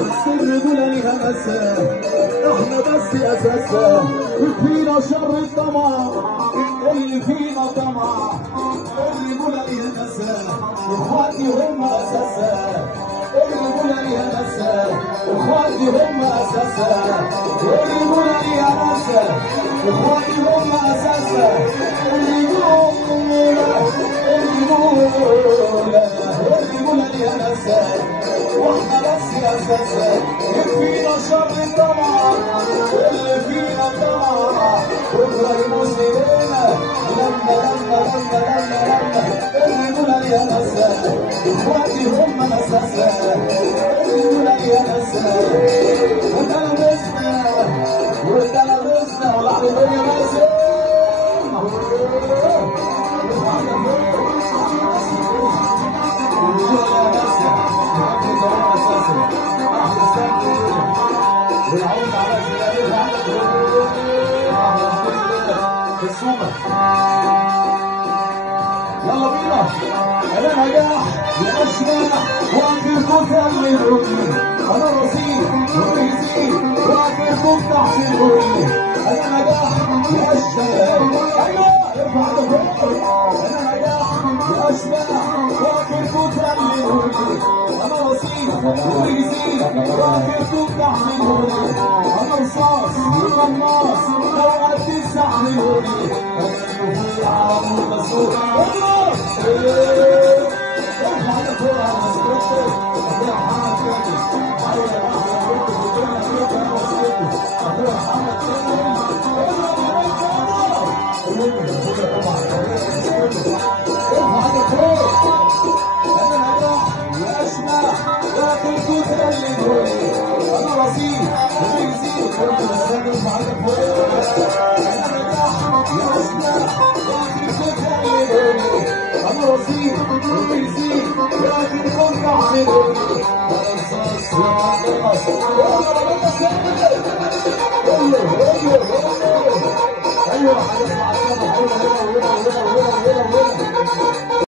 الرجولة ليها مسا، احنا بس اساسا فينا شر الطمع، اللي فينا طمع. الرجولة ليها مسا، اخواتي هم اساسا. الرجولة ليها مسا، اخواتي هم اساسا. الرجولة ليها مسا، اخواتي هم اساسا. الرجولة ليها مسا، واحنا بس اساسا يكفينا شر الطمع، اللي فينا طمع. بكره يبوس ايدينا لما الرجوله ليها مسا، اخواتي هم اساسا. الرجوله ليها مسا، وتلبسنا والعب الدنيا مسا. والعود على الزلالين في السومة. يلا بينا انا نجاح لاشباح واخركم تقلدوني. انا رصيد وبيزيد واخركم تحسدوني. انا نجاح لاشباح، ايوه ارفع ايدك. انا نجاح لاشباح واخركم تقلدوني. انا رصيد وبيزيد واخركم تحسدوني. انا رصاص وقناص لو قد تستحملوني. انا في عمود مسؤول. ارفع ايدك فوق على مسؤوليتك. اخويا محمد كامل، ايوه يا احلى بنت في الدنيا فيك انا وصلته. اخويا محمد كامل ارفع ايدك فوق. انا نجاح واشمع واخركم تقلدوني. انا رصيد وبيزيد كنت مستني. ارفع ايدك فوق. انا نجاح واشمع واخركم تقلدوني. انا رصيد وبيزيد واخركم تحسدوني. انا رصاص وقناص. ايوه هنسمع الصبح. هنا